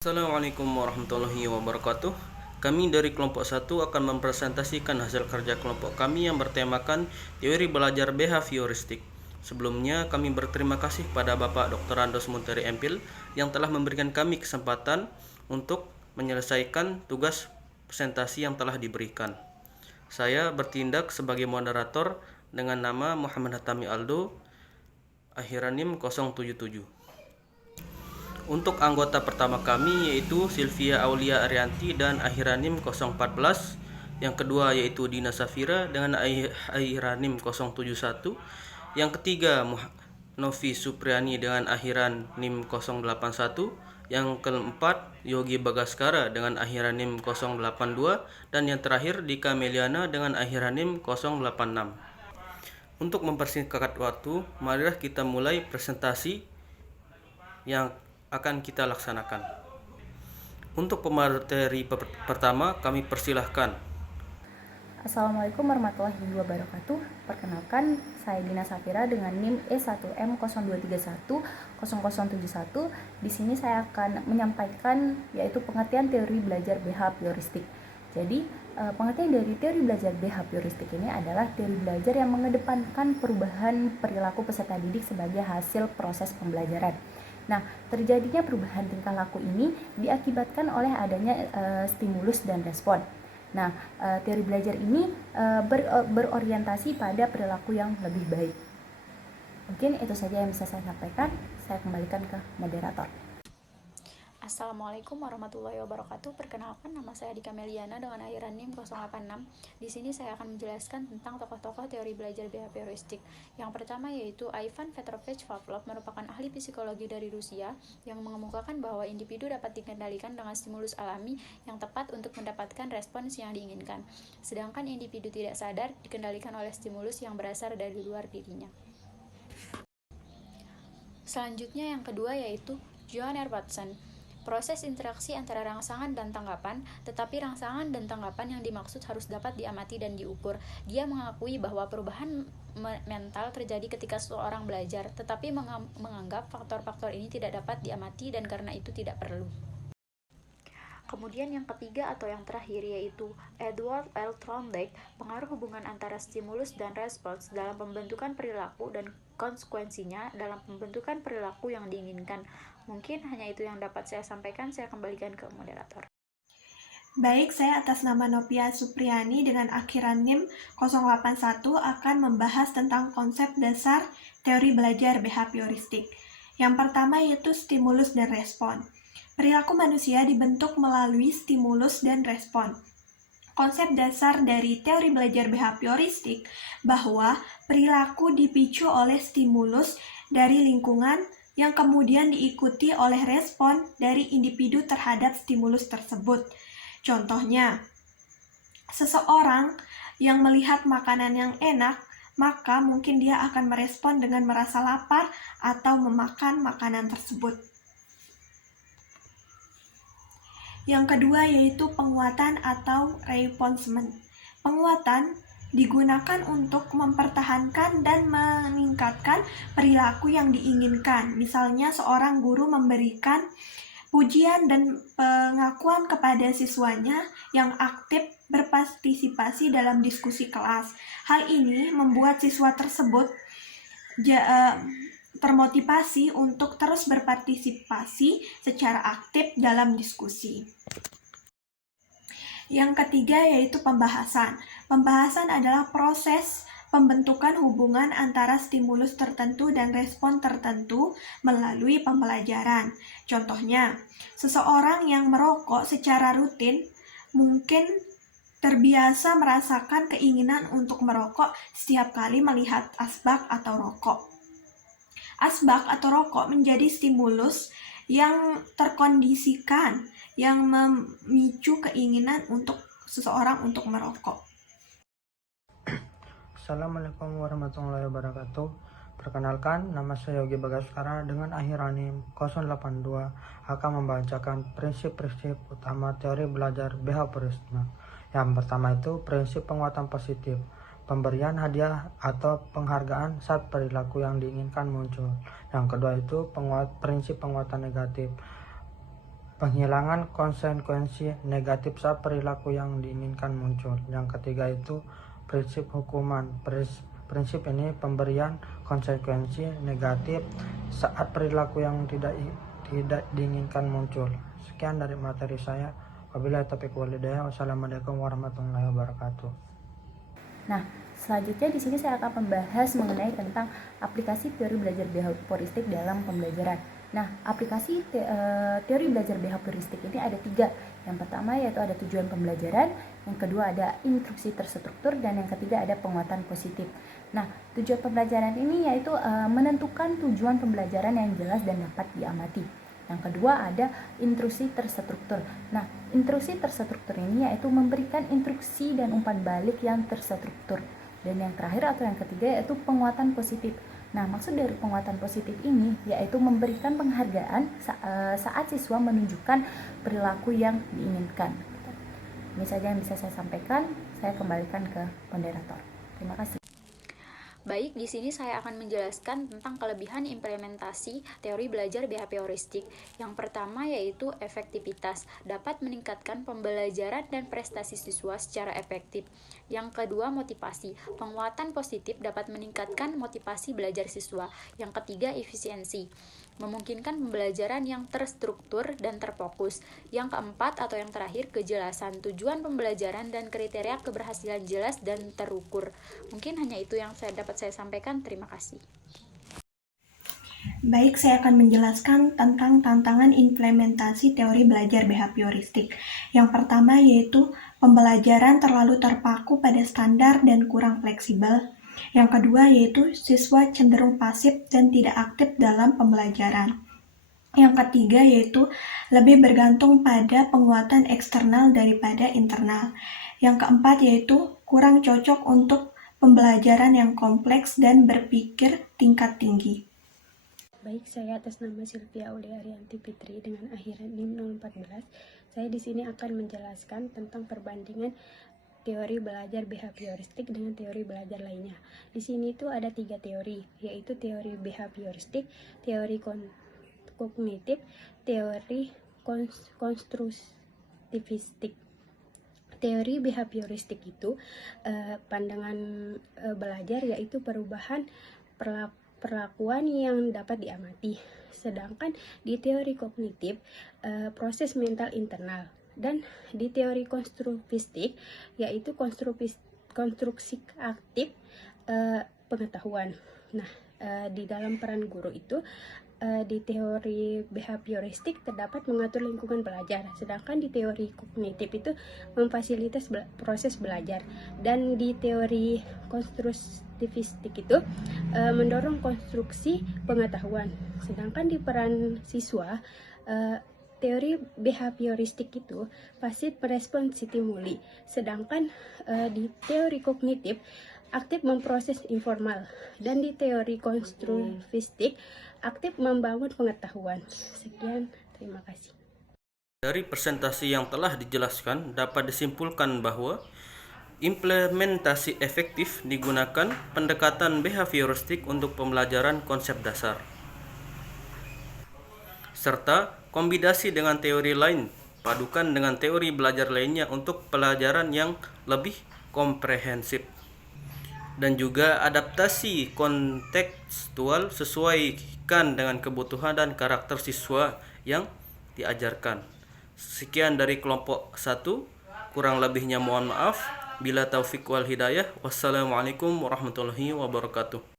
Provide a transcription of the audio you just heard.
Assalamualaikum warahmatullahi wabarakatuh. Kami dari kelompok 1 akan mempresentasikan hasil kerja kelompok kami yang bertemakan teori belajar behavioristik. Sebelumnya kami berterima kasih pada Bapak Dr. Andos Munteri MPhil yang telah memberikan kami kesempatan untuk menyelesaikan tugas presentasi yang telah diberikan. Saya bertindak sebagai moderator dengan nama Muhammad Hatami Aldo, Akhiranim 077. Untuk anggota pertama kami yaitu Sylvia Aulia Arianti dan Akhiranim 014. Yang kedua yaitu Dina Safira dengan Akhiranim 071. Yang ketiga Novi Supriani dengan Akhiranim 081. Yang keempat Yogi Bagaskara dengan Akhiranim 082. Dan yang terakhir Dika Meliana dengan Akhiranim 086. Untuk mempersingkat waktu, marilah kita mulai presentasi yang akan kita laksanakan. Untuk pemateri pertama kami persilahkan. Assalamualaikum warahmatullahi wabarakatuh. Perkenalkan, saya Dina Safira dengan NIM E1M02310071. Di sini saya akan menyampaikan yaitu pengertian teori belajar behavioristik. Jadi, pengertian dari teori belajar behavioristik ini adalah teori belajar yang mengedepankan perubahan perilaku peserta didik sebagai hasil proses pembelajaran. Nah, terjadinya perubahan tingkah laku ini diakibatkan oleh adanya stimulus dan respon. Nah, teori belajar ini berorientasi pada perilaku yang lebih baik. Mungkin itu saja yang bisa saya sampaikan. Saya kembalikan ke moderator. Assalamualaikum warahmatullahi wabarakatuh. Perkenalkan, nama saya Dika Meliana dengan akhiran NIM 086. Di sini saya akan menjelaskan tentang tokoh-tokoh teori belajar behavioristik. Yang pertama yaitu Ivan Petrovich Pavlov, merupakan ahli psikologi dari Rusia yang mengemukakan bahwa individu dapat dikendalikan dengan stimulus alami yang tepat untuk mendapatkan respons yang diinginkan. Sedangkan individu tidak sadar dikendalikan oleh stimulus yang berasal dari luar dirinya. Selanjutnya yang kedua yaitu Joan R. Watson. Proses interaksi antara rangsangan dan tanggapan, tetapi rangsangan dan tanggapan yang dimaksud harus dapat diamati dan diukur. Dia mengakui bahwa perubahan mental terjadi ketika seseorang belajar, tetapi menganggap faktor-faktor ini tidak dapat diamati dan karena itu tidak perlu. Kemudian yang ketiga atau yang terakhir yaitu Edward L. Thorndike, pengaruh hubungan antara stimulus dan respons dalam pembentukan perilaku dan konsekuensinya dalam pembentukan perilaku yang diinginkan. Mungkin hanya itu yang dapat saya sampaikan, saya kembalikan ke moderator. Baik, saya atas nama Novia Supriani dengan akhiran NIM 081 akan membahas tentang konsep dasar teori belajar behavioristik. Yang pertama yaitu stimulus dan respon. Perilaku manusia dibentuk melalui stimulus dan respon. Konsep dasar dari teori belajar behavioristik bahwa perilaku dipicu oleh stimulus dari lingkungan yang kemudian diikuti oleh respon dari individu terhadap stimulus tersebut. Contohnya, seseorang yang melihat makanan yang enak, maka mungkin dia akan merespon dengan merasa lapar atau memakan makanan tersebut. Yang kedua yaitu penguatan atau reinforcement. Penguatan digunakan untuk mempertahankan dan meningkatkan perilaku yang diinginkan. Misalnya seorang guru memberikan pujian dan pengakuan kepada siswanya yang aktif berpartisipasi dalam diskusi kelas. Hal ini membuat siswa tersebut termotivasi untuk terus berpartisipasi secara aktif dalam diskusi. Yang ketiga yaitu pembahasan. Pembahasan adalah proses pembentukan hubungan antara stimulus tertentu dan respon tertentu melalui pembelajaran. Contohnya, seseorang yang merokok secara rutin mungkin terbiasa merasakan keinginan untuk merokok setiap kali melihat asbak atau rokok. Asbak atau rokok menjadi stimulus yang terkondisikan, yang memicu keinginan untuk seseorang untuk merokok. Assalamualaikum warahmatullahi wabarakatuh. Perkenalkan, nama saya Yogi Bagaskara dengan akhiran NIM 082 akan membacakan prinsip-prinsip utama teori belajar behaviorisme. Yang pertama itu prinsip penguatan positif. Pemberian hadiah atau penghargaan saat perilaku yang diinginkan muncul. Yang kedua itu prinsip penguatan negatif. penghilangan konsekuensi negatif saat perilaku yang diinginkan muncul. Yang ketiga itu prinsip hukuman. Prinsip ini pemberian konsekuensi negatif saat perilaku yang tidak diinginkan muncul. Sekian dari materi saya. Wabillahi taufiq wal hidayah. Wassalamualaikum warahmatullahi wabarakatuh. Nah, selanjutnya di sini saya akan membahas mengenai tentang aplikasi teori belajar behavioristik dalam pembelajaran. Nah, aplikasi teori belajar behavioristik ini ada 3. Yang pertama yaitu ada tujuan pembelajaran, yang kedua ada instruksi terstruktur, dan yang ketiga ada penguatan positif. Nah, tujuan pembelajaran ini yaitu menentukan tujuan pembelajaran yang jelas dan dapat diamati. Yang kedua ada instruksi terstruktur. Nah, instruksi terstruktur ini yaitu memberikan instruksi dan umpan balik yang terstruktur. Dan yang terakhir atau yang ketiga yaitu penguatan positif. Nah, maksud dari penguatan positif ini yaitu memberikan penghargaan saat siswa menunjukkan perilaku yang diinginkan. Ini saja yang bisa saya sampaikan. Saya kembalikan ke moderator. Terima kasih. Baik, di sini saya akan menjelaskan tentang kelebihan implementasi teori belajar behavioristik. Yang pertama yaitu efektivitas, dapat meningkatkan pembelajaran dan prestasi siswa secara efektif. Yang kedua, motivasi, penguatan positif dapat meningkatkan motivasi belajar siswa. Yang ketiga, efisiensi, memungkinkan pembelajaran yang terstruktur dan terfokus. Yang keempat atau yang terakhir, kejelasan, tujuan pembelajaran dan kriteria keberhasilan jelas dan terukur. Mungkin hanya itu yang dapat saya sampaikan. Terima kasih. Baik, saya akan menjelaskan tentang tantangan implementasi teori belajar behavioristik. Yang pertama yaitu pembelajaran terlalu terpaku pada standar dan kurang fleksibel. Yang kedua yaitu siswa cenderung pasif dan tidak aktif dalam pembelajaran. Yang ketiga yaitu lebih bergantung pada penguatan eksternal daripada internal. Yang keempat yaitu kurang cocok untuk pembelajaran yang kompleks dan berpikir tingkat tinggi. Baik, saya atas nama Sylvia Uli Arianti Fitri dengan akhiran NIM 014. Saya di sini akan menjelaskan tentang perbandingan teori belajar behavioristik dengan teori belajar lainnya. Di sini itu ada 3 teori, yaitu teori behavioristik, teori kognitif, teori konstruktivistik. Teori behavioristik itu pandangan belajar yaitu perubahan perlakuan yang dapat diamati. Sedangkan di teori kognitif proses mental internal. Dan di teori konstruktivistik yaitu konstruksi aktif pengetahuan. Nah, di dalam peran guru itu di teori behavioristik terdapat mengatur lingkungan belajar, sedangkan di teori kognitif itu memfasilitas proses belajar, dan di teori konstruktivistik itu mendorong konstruksi pengetahuan. Sedangkan di peran siswa teori behavioristik itu pasif merespon stimuli, sedangkan di teori kognitif aktif memproses informal, dan di teori konstruktivistik aktif membangun pengetahuan. Sekian, terima kasih. Dari presentasi yang telah dijelaskan dapat disimpulkan bahwa implementasi efektif digunakan pendekatan behavioristik untuk pembelajaran konsep dasar, serta kombinasi dengan teori lain, padukan dengan teori belajar lainnya untuk pelajaran yang lebih komprehensif, dan juga adaptasi kontekstual sesuaikan dengan kebutuhan dan karakter siswa yang diajarkan. Sekian dari kelompok 1, kurang lebihnya mohon maaf. Bila taufik wal hidayah. Wassalamualaikum warahmatullahi wabarakatuh.